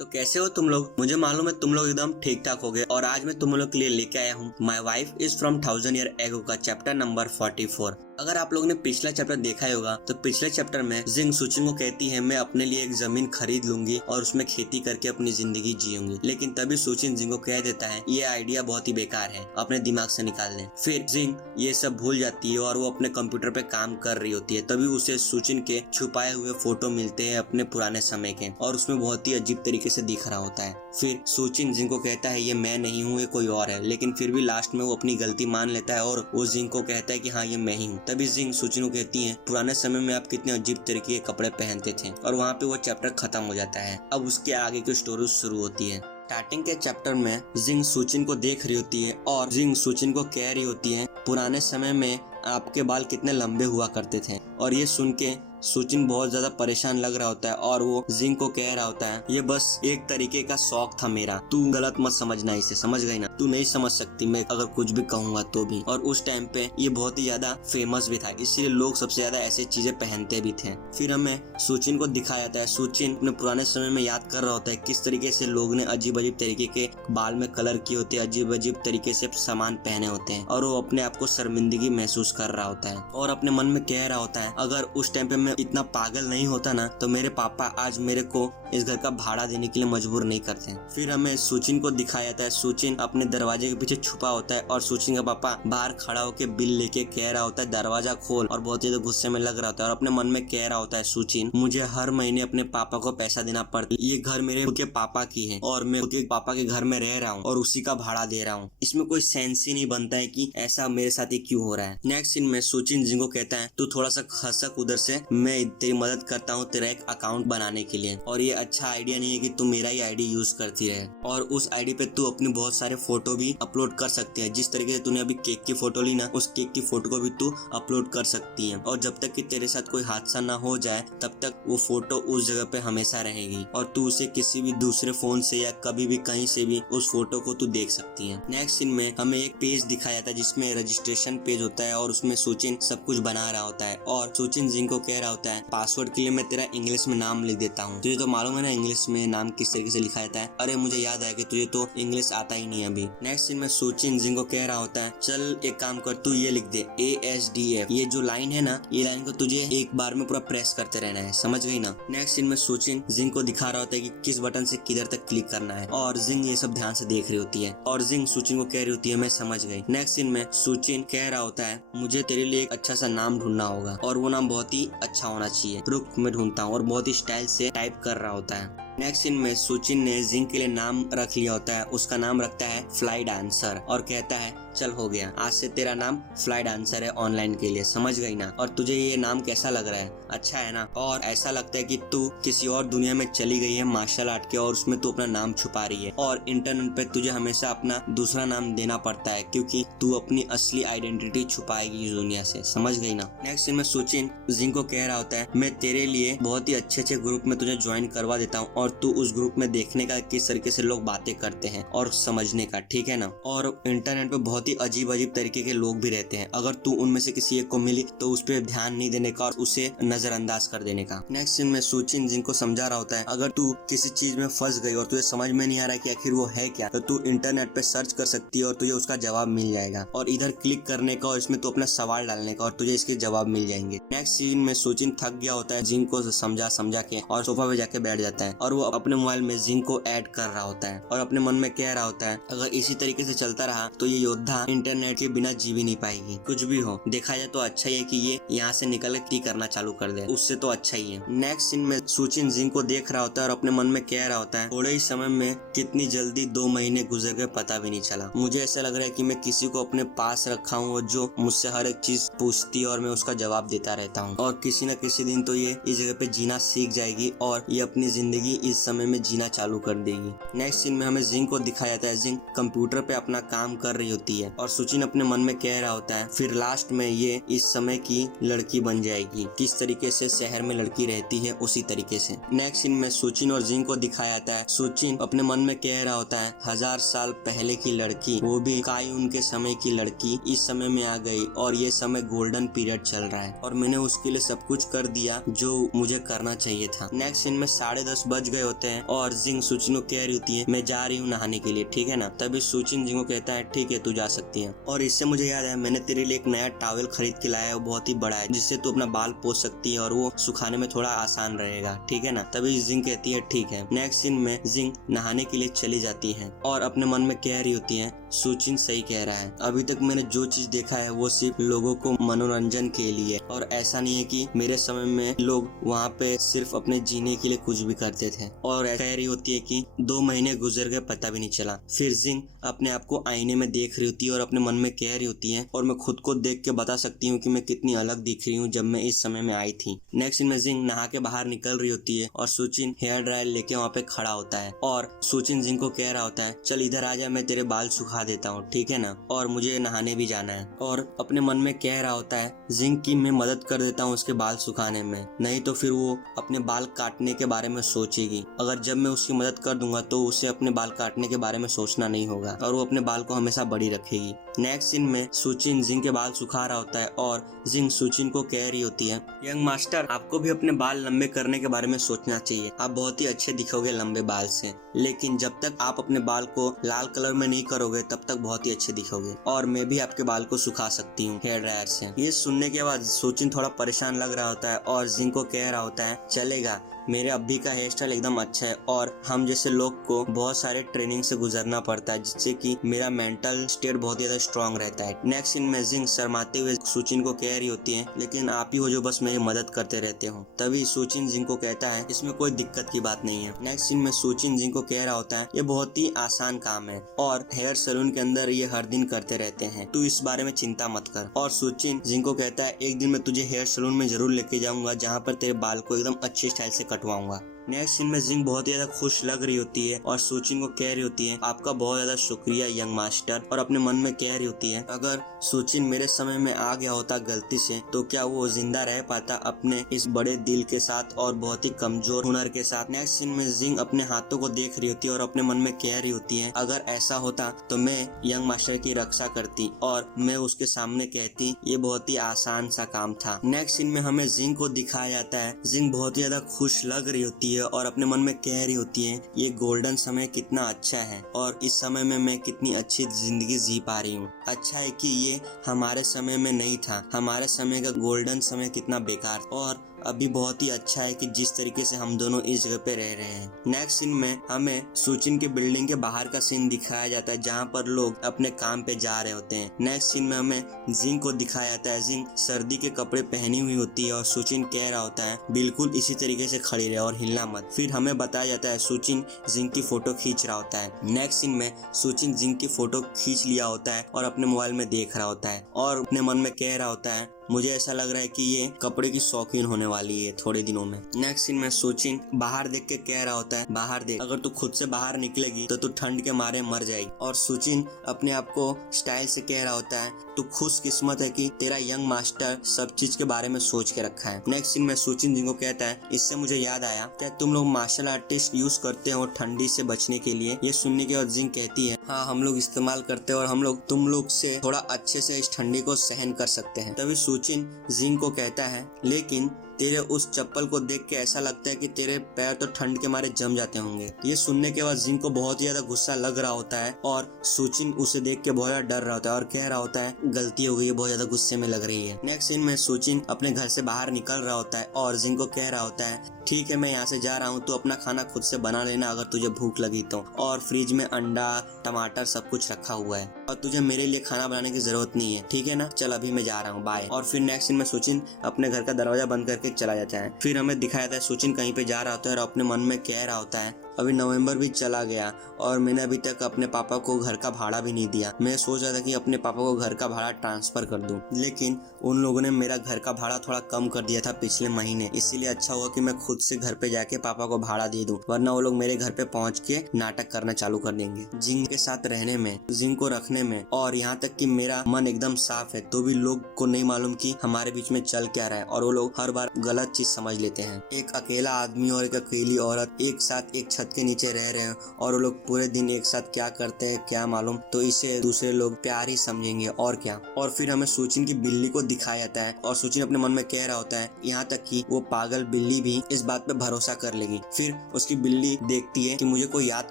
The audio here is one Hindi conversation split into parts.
तो कैसे हो तुम लोग। मुझे मालूम है तुम लोग एकदम ठीक ठाक हो गए और आज मैं तुम लोग के लिए लेके आया हूँ my wife is from 1000 year ago का चैप्टर नंबर 44। अगर आप लोगों ने पिछला चैप्टर देखा ही होगा तो पिछले चैप्टर में जिंग सुचिन को कहती है मैं अपने लिए एक जमीन खरीद लूंगी और उसमें खेती करके अपनी जिंदगी जीऊंगी। लेकिन तभी सुचिन जिंग को कह देता है ये आइडिया बहुत ही बेकार है, अपने दिमाग से निकाल लें। फिर जिंग ये सब भूल जाती है और वो अपने कंप्यूटर पे काम कर रही होती है। तभी उसे सुचिन के छुपाए हुए फोटो मिलते हैं अपने पुराने समय के और उसमें बहुत ही अजीब तरीके से दिख रहा होता है। फिर सुचिन जिंग को कहता है ये मैं नहीं हूँ, ये कोई और है। लेकिन फिर भी लास्ट में वो अपनी गलती मान लेता है और वो जिंग को कहता है कि हाँ ये मैं ही हूँ। तभी जिंग सुचिन को कहती है पुराने समय में आप कितने अजीब तरीके के कपड़े पहनते थे और वहाँ पे वो चैप्टर खत्म हो जाता है। अब उसके आगे की स्टोरी शुरू होती है। स्टार्टिंग के चैप्टर में जिंग सुचिन को देख रही होती है और जिंग सुचिन को कह रही होती है पुराने समय में आपके बाल कितने लंबे हुआ करते थे। और ये सुन के सुचिन बहुत ज्यादा परेशान लग रहा होता है और वो जिंग को कह रहा होता है ये बस एक तरीके का शौक था मेरा, तू गलत मत समझना इसे, समझ गई ना, तू नहीं समझ सकती मैं अगर कुछ भी कहूंगा तो भी। और उस टाइम पे ये बहुत ही ज्यादा फेमस भी था, इसलिए लोग सबसे ज्यादा ऐसी चीजें पहनते भी थे। फिर हमें सुचिन को दिखाया जाता है सुचिन अपने पुराने समय में याद कर रहा होता है किस तरीके से लोग ने अजीब अजीब तरीके के बाल में कलर किए होते हैं, अजीब अजीब तरीके से सामान पहने होते हैं और वो अपने आप को शर्मिंदगी महसूस कर रहा होता है और अपने मन में कह रहा होता है अगर उस टाइम पे इतना पागल नहीं होता ना तो मेरे पापा आज मेरे को इस घर का भाड़ा देने के लिए मजबूर नहीं करते। फिर हमें सुचिन को दिखाया जाता है सुचिन अपने दरवाजे के पीछे छुपा होता है और सुचिन का पापा बाहर खड़ा होकर बिल लेके कह रहा होता है दरवाजा खोल, और बहुत ज्यादा गुस्से में लग रहा होता है और अपने मन में कह रहा होता है सुचिन मुझे हर महीने अपने पापा को पैसा देना पड़ता है, ये घर मेरे खुद के पापा की है और मैं खुद के पापा के घर में रह रहा हूँ और उसी का भाड़ा दे रहा हूँ। इसमें कोई सेंस ही नहीं बनता है कि ऐसा मेरे साथ ही क्यों हो रहा है। नेक्स्ट सीन में सुचिन जिंग को कहता है तू थोड़ा सा खसक उधर से, मैं तेरी मदद करता हूँ तेरा एक अकाउंट बनाने के लिए और ये अच्छा आइडिया नहीं है कि तू मेरा ही आईडी यूज करती रहे और उस आईडी पे तू अपने बहुत सारे फोटो भी अपलोड कर सकती है। जिस तरीके से तूने अभी केक की फोटो ली ना उस केक की फोटो को भी तू अपलोड कर सकती है और जब तक कि तेरे साथ कोई हादसा ना हो जाए तब तक वो फोटो उस जगह पे हमेशा रहेगी और तू उसे किसी भी दूसरे फोन से या कभी भी कहीं से भी उस फोटो को तू देख सकती है। नेक्स्ट सीन में हमें एक पेज दिखाया जाता है जिसमें रजिस्ट्रेशन पेज होता है और उसमें सुचिन सब कुछ बना रहा होता है और सुचिन जिंग को कह रहा होता है पासवर्ड के लिए मैं तेरा इंग्लिश में नाम लिख देता हूँ, तुझे तो मालूम है ना इंग्लिश में नाम किस तरीके से लिखा जाता है। अरे मुझे याद है कि तुझे तो इंग्लिश आता ही नहीं अभी। नेक्स्ट सीन में सुचिन जिंग को कह रहा होता है चल एक काम कर तू ये लिख दे ASDF, ये जो लाइन है ना ये लाइन को तुझे एक बार में पूरा प्रेस करते रहना है, समझ गई ना। नेक्स्ट सीन में सुचिन जिंग को दिखा रहा होता है कि किस बटन से किधर तक क्लिक करना है और जिंग ये सब ध्यान से देख रही होती है और जिंग सुचिन को कह रही होती है मैं समझ गई। नेक्स्ट सीन में सुचिन कह रहा होता है मुझे तेरे लिए एक अच्छा सा नाम ढूंढना होगा और वो नाम बहुत ही अच्छा होना चाहिए, रुक मैं ढूंढता हूँ, और बहुत ही स्टाइल से टाइप कर रहा होता है। नेक्स्ट सीन में सुचिन ने जिंग के लिए नाम रख लिया होता है, उसका नाम रखता है फ्लाई डांसर और कहता है चल हो गया, आज से तेरा नाम फ्लाई डांसर है ऑनलाइन के लिए, समझ गई ना। और तुझे ये नाम कैसा लग रहा है, अच्छा है ना। और ऐसा लगता है कि तू किसी और दुनिया में चली गई है मार्शल आर्ट के और उसमें तू अपना नाम छुपा रही है और इंटरनेट पे तुझे हमेशा अपना दूसरा नाम देना पड़ता है क्योंकि तू अपनी असली आइडेंटिटी छुपाएगी इस दुनिया से, समझ गई ना। नेक्स्ट सीन में सुचिन जिंग को कह रहा होता है मैं तेरे लिए बहुत ही अच्छे ग्रुप में तुझे ज्वाइन करवा देता हूँ और तू उस ग्रुप में देखने का किस तरीके से लोग बातें करते हैं और समझने का, ठीक है ना। और इंटरनेट पे बहुत ही अजीब तरीके के लोग भी रहते हैं, अगर तू उनमें से किसी एक को मिली तो उस पर ध्यान नहीं देने का और उसे नजरअंदाज कर देने का। नेक्स्ट सीन में सुचिन जिंग को समझा रहा होता है अगर तू किसी चीज में फंस गई और तुझे समझ में नहीं आ रहा है कि आखिर वो है क्या तो तू इंटरनेट पे सर्च कर सकती है और तुझे उसका जवाब मिल जाएगा और इधर क्लिक करने का और इसमें तू अपना सवाल डालने का और तुझे इसके जवाब मिल जाएंगे। नेक्स्ट सीन में सुचिन थक गया होता है जिंग को समझा के और सोफा पे जाके बैठ जाता है और वो अपने मोबाइल में जिंग को ऐड कर रहा होता है और अपने मन में कह रहा होता है अगर इसी तरीके से चलता रहा तो ये योद्धा इंटरनेट के बिना जी भी नहीं पाएगी। कुछ भी हो देखा जाए तो अच्छा ही है कि ये यहाँ से निकल के करना चालू कर दे, उससे तो अच्छा ही है। नेक्स्ट सीन में सुचिन जिंग को देख रहा होता है और अपने मन में कह रहा होता है थोड़े ही समय में कितनी जल्दी 2 महीने गुजर गए पता भी नहीं चला। मुझे ऐसा लग रहा है कि मैं किसी को अपने पास रखा हूँ और जो मुझसे हर एक चीज पूछती है और मैं उसका जवाब देता रहता हूँ और किसी न किसी दिन तो ये इस जगह पे जीना सीख जाएगी और ये अपनी जिंदगी इस समय में जीना चालू कर देगी। नेक्स्ट सीन में हमें जिंग को दिखाया जाता है जिंग कंप्यूटर पे अपना काम कर रही होती है और सुचिन अपने मन में कह रहा होता है फिर लास्ट में ये इस समय की लड़की बन जाएगी, किस तरीके से शहर में लड़की रहती है उसी तरीके से। नेक्स्ट सीन में सुचिन और जिंग को दिखाया जाता है सुचिन अपने मन में कह रहा होता है 1000 साल पहले की लड़की, वो भी कायुन के समय की लड़की इस समय में आ गई और ये समय गोल्डन पीरियड चल रहा है और मैंने उसके लिए सब कुछ कर दिया जो मुझे करना चाहिए था। नेक्स्ट सीन में 10:30 बज गए होते हैं और जिंग सुचिन को कह रही होती है मैं जा रही हूँ नहाने के लिए, ठीक है ना। तभी सुचिन जिंग को कहता है ठीक है तू जा सकती है। और इससे मुझे याद है मैंने तेरे लिए एक नया टॉवेल खरीद के लाया है, वो बहुत ही बड़ा है जिससे तू अपना बाल पोंछ सकती है और वो सुखाने में थोड़ा आसान रहेगा, ठीक है ना। तभी जिंग कहती है ठीक है। नेक्स्ट सीन में जिंग नहाने के लिए चली जाती है और अपने मन में कह रही होती है सुचिन सही कह रहा है, अभी तक मैंने जो चीज देखा है वो सिर्फ लोगों को मनोरंजन के लिए, और ऐसा नहीं है कि मेरे समय में लोग वहाँ पे सिर्फ अपने जीने के लिए कुछ भी करते थे। और कह रही होती है कि 2 महीने गुजर गए पता भी नहीं चला। फिर जिंग अपने आप को आईने में देख रही होती है और अपने मन में कह रही होती है और मैं खुद को देख के बता सकती हूँ कि मैं कितनी अलग दिख रही हूँ जब मैं इस समय में आई थी। नेक्स्ट में जिंग नहा के बाहर निकल रही होती है और सुचिन हेयर ड्रायर लेके वहाँ पे खड़ा होता है और सुचिन जिंग को कह रहा होता है चल इधर आ जा, मैं तेरे बाल सुखा देता हूँ, ठीक है ना, और मुझे नहाने भी जाना है। और अपने मन में कह रहा होता है जिंग की मैं मदद कर देता हूँ उसके बाल सुखाने में, नहीं तो फिर वो अपने बाल काटने के बारे में सोचेगी। अगर जब मैं उसकी मदद कर दूंगा तो उसे अपने बाल काटने के बारे में सोचना नहीं होगा और वो अपने बाल को हमेशा बड़ी रखेगी। नेक्स्ट सीन में सुचिन जिंग के बाल सुखा रहा होता है और जिंग सुचिन को कह रही होती है यंग मास्टर आपको भी अपने बाल लंबे करने के बारे में सोचना चाहिए, आप बहुत ही अच्छे दिखोगे लंबे बाल से, लेकिन जब तक आप अपने बाल को लाल कलर में नहीं करोगे तब तक बहुत ही अच्छे दिखोगे और मैं भी आपके बाल को सुखा सकती हूँ हेयर ड्रायर से। ये सुनने के बाद सुचिन थोड़ा परेशान लग रहा होता है और जिंग को कह रहा होता है चलेगा, मेरे अभी का हेयर स्टाइल एकदम अच्छा है और हम जैसे लोग को बहुत सारे ट्रेनिंग से गुजरना पड़ता है जिससे कि मेरा मेंटल स्टेट बहुत ज्यादा स्ट्रांग रहता है। नेक्स्ट सीन में जिंग शर्माते हुए सुचिन को कह रही होती है लेकिन आप ही हो जो बस मेरी मदद करते रहते हो। तभी सुचिन जिंग को कहता है इसमें कोई दिक्कत की बात नहीं है। नेक्स्ट सीन में सुचिन जिंग को कह रहा होता है ये बहुत ही आसान काम है और हेयर सैलून के अंदर ये हर दिन करते रहते हैं, तू इस बारे में चिंता मत कर। और सुचिन जिंग को कहता है एक दिन मैं तुझे हेयर सैलून में जरूर लेके जाऊंगा जहाँ पर तेरे बाल को एकदम अच्छे स्टाइल से कटवाऊंगा। नेक्स्ट सीन में जिंग बहुत ही ज्यादा खुश लग रही होती है और सुचिन को कह रही होती है आपका बहुत ज्यादा शुक्रिया यंग मास्टर, और अपने मन में कह रही होती है अगर सुचिन मेरे समय में आ गया होता गलती से तो क्या वो जिंदा रह पाता अपने इस बड़े दिल के साथ और बहुत ही कमजोर हुनर के साथ। नेक्स्ट सीन में जिंग अपने हाथों को देख रही होती है और अपने मन में कह रही होती है अगर ऐसा होता तो मैं यंग मास्टर की रक्षा करती और मैं उसके सामने कहती ये बहुत ही आसान सा काम था। नेक्स्ट सीन में हमें जिंग को दिखाया जाता है जिंग बहुत ही ज्यादा खुश लग रही होती है और अपने मन में कह रही होती है ये गोल्डन समय कितना अच्छा है और इस समय में मैं कितनी अच्छी जिंदगी जी पा रही हूँ। अच्छा है कि ये हमारे समय में नहीं था, हमारे समय का गोल्डन समय कितना बेकार और अभी बहुत ही अच्छा है कि जिस तरीके से हम दोनों इस जगह पे रह रहे हैं। नेक्स्ट सीन में हमें सुचिन के बिल्डिंग के बाहर का सीन दिखाया जाता है जहाँ पर लोग अपने काम पे जा रहे होते हैं। नेक्स्ट सीन में हमें जिंग को दिखाया जाता है जिंग सर्दी के कपड़े पहनी हुई होती है और सुचिन कह रहा होता है बिल्कुल इसी तरीके से खड़ी रहे और हिलना मत। फिर हमें बताया जाता है सुचिन जिंग की फोटो खींच रहा होता है। नेक्स्ट सीन में सुचिन जिंग की फोटो खींच लिया होता है और अपने मोबाइल में देख रहा होता है और अपने मन में कह रहा होता है मुझे ऐसा लग रहा है कि ये कपड़े की शौकीन होने वाली है थोड़े दिनों में। नेक्स्ट सीन में सुचिन बाहर देख के कह रहा होता है बाहर देख, अगर तू खुद से बाहर निकलेगी तो तू ठंड के मारे मर जाएगी। और सुचिन अपने आप को स्टाइल से कह रहा होता है तू खुशकिस्मत है कि तेरा यंग मास्टर सब चीज के बारे में सोच के रखा है। नेक्स्ट सीन में सुचिन जिनको कहता है इससे मुझे याद आया क्या तुम लोग मार्शल आर्टिस्ट यूज करते हो ठंडी से बचने के लिए। ये सुनने के बाद जिंग कहती है हाँ हम लोग इस्तेमाल करते हैं और हम लोग तुम लोग से थोड़ा अच्छे से इस ठंडी को सहन कर सकते हैं। तभी सुचिन जिंग को कहता है लेकिन तेरे उस चप्पल को देख के ऐसा लगता है कि तेरे पैर तो ठंड के मारे जम जाते होंगे। ये सुनने के बाद जिंग को बहुत ही ज्यादा गुस्सा लग रहा होता है और सुचिन उसे देख के बहुत ज्यादा डर रहा होता है और कह रहा होता है गलती हो गई है, बहुत ज्यादा गुस्से में लग रही है। नेक्स्ट सीन में सुचिन अपने घर से बाहर निकल रहा होता है और जिंग को कह रहा होता है ठीक है मैं यहाँ से जा रहा हूँ, तू अपना खाना खुद से बना लेना अगर तुझे भूख लगी तो, और फ्रिज में अंडा टमाटर सब कुछ रखा हुआ है और तुझे मेरे लिए खाना बनाने की जरूरत नहीं है, ठीक है ना, चल अभी मैं जा रहा हूँ, बाय। और फिर नेक्स्ट सीन में सुचिन अपने घर का दरवाजा बंद करके चला जाता है। फिर हमें दिखाया जाता है सुचिन कहीं पे जा रहा होता है और अपने मन में कह रहा होता है अभी नवंबर भी चला गया और मैंने अभी तक अपने पापा को घर का भाड़ा भी नहीं दिया। मैं सोच रहा था कि अपने पापा को घर का भाड़ा ट्रांसफर कर दूं, लेकिन उन लोगों ने मेरा घर का भाड़ा थोड़ा कम कर दिया था पिछले महीने, इसीलिए अच्छा हुआ कि मैं खुद से घर पे जाके पापा को भाड़ा दे दूं, वरना वो लोग मेरे घर पे पहुंच के नाटक करना चालू कर देंगे। जिंग के साथ रहने में, जिंग को रखने में और यहाँ तक कि मेरा मन एकदम साफ है तो भी लोग को नहीं मालूम कि हमारे बीच में चल क्या रहा है और वो लोग हर बार गलत चीज समझ लेते हैं। एक अकेला आदमी और एक अकेली औरत एक साथ एक छत छत के नीचे रह रहे हैं और वो लोग पूरे दिन एक साथ क्या करते हैं क्या मालूम, तो इसे दूसरे लोग प्यार ही समझेंगे और क्या। और फिर हमें सुचिन की बिल्ली को दिखाया जाता है और सुचिन अपने मन में कह रहा होता है, यहाँ तक कि वो पागल बिल्ली भी इस बात पे भरोसा कर लेगी। फिर उसकी बिल्ली देखती है कि मुझे कोई याद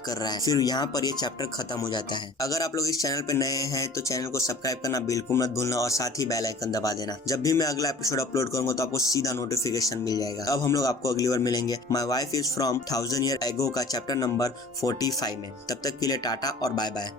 कर रहा है। फिर यहाँ पर ये चैप्टर खत्म हो जाता है। अगर आप लोग इस चैनल पे नए हैं तो चैनल को सब्सक्राइब करना बिल्कुल मत भूलना और साथ ही बेल आइकन दबा देना। जब भी मैं अगला एपिसोड अपलोड करूंगा तो आपको सीधा नोटिफिकेशन मिल जाएगा। अब हम लोग आपको अगली बार मिलेंगे my wife is from 1000 year ago का चैप्टर नंबर 45 में। तब तक के लिए टाटा और बाय बाय।